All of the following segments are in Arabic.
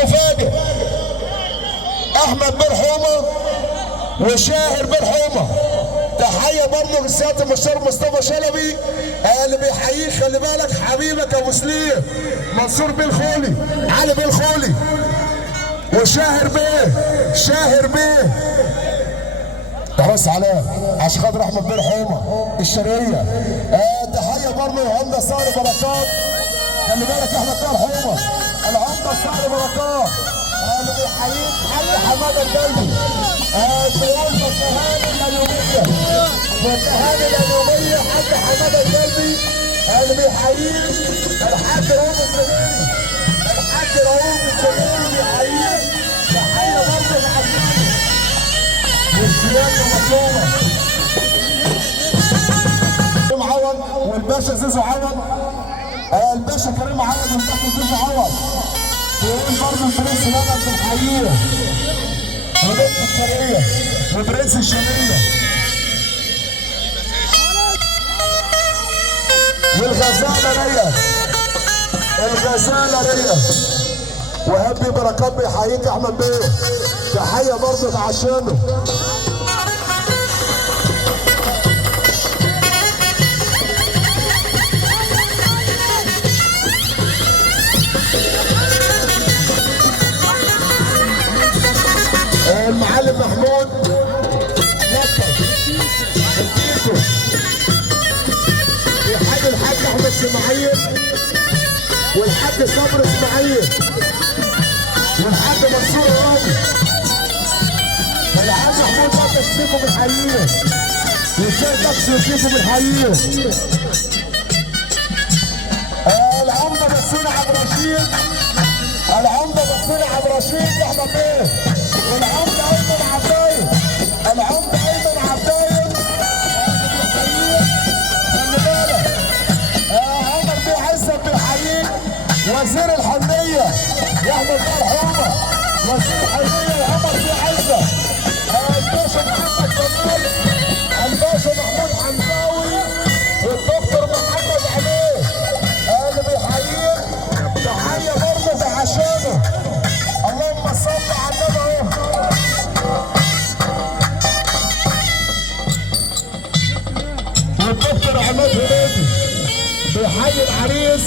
المفاجئ احمد بن حومه وشاهر بن حومه. تحيه برضه للسياده المستشار مصطفى شلبي اللي بيحييك. خلي بالك حبيبك ابو سليم منصور بيه الخولي، علي بيه الخولي، وشاهر بيه، شاهر بيه بس عليه عشان خاطر احمد بن حومه الشرقيه. تحيه برضه للعمده صالح بركات. خلي بالك احمد بن حومه العمده صالح بركات اللي بيحييك حاج حماده الجلبي. تقول التهاني اليوميه، التهاني اليوميه حاج حماده الجلبي اللي بيحييك. الحاج رؤوف السميري، الحاج رؤوف السميري بيحييك. تحيه برضه لعزيزي والسيادة مطلوبة كريم عوض والباشا زيزو عوض. الباشا كريم عوض والباشا زيزو عوض. تقول برضه البرنس لبن بالحقيقة وبنت الشرقية وبرنس الشرقية والغزالة ريا، الغزالة ريا وهبي بركات بيحييك احمد بيه. تحيه برضه عشانه. المعلم محمود نطر الكيكو بيحيي الحاج احمد اسماعيل والحاج صبري اسماعيل والحاج منصور الراوي. الحاج محمود نطر شريكه بيحييه والشيخ نفسه شريكه بيحييه. العمده بسيوني عبد الرشيد، العمده بسيوني عبد الرشيد احمد بيه، والعمده ايمن عبايد، العمده ايمن عبايد. خلي بالك عمر بيه عزت بيحييك. وزير الحنيه يا احمد بيه حومه، وزير الحنيه عمر بيه عزت. الباشا محمد جمال، الباشا محمود حمزاوي، والدكتور محمد عليه اللي بيحييك. تحيه برضه عشانه. اللهم صل على النبي. والدكتور عماد هنيدي بيحيي العريس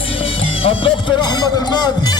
الدكتور احمد المهدي.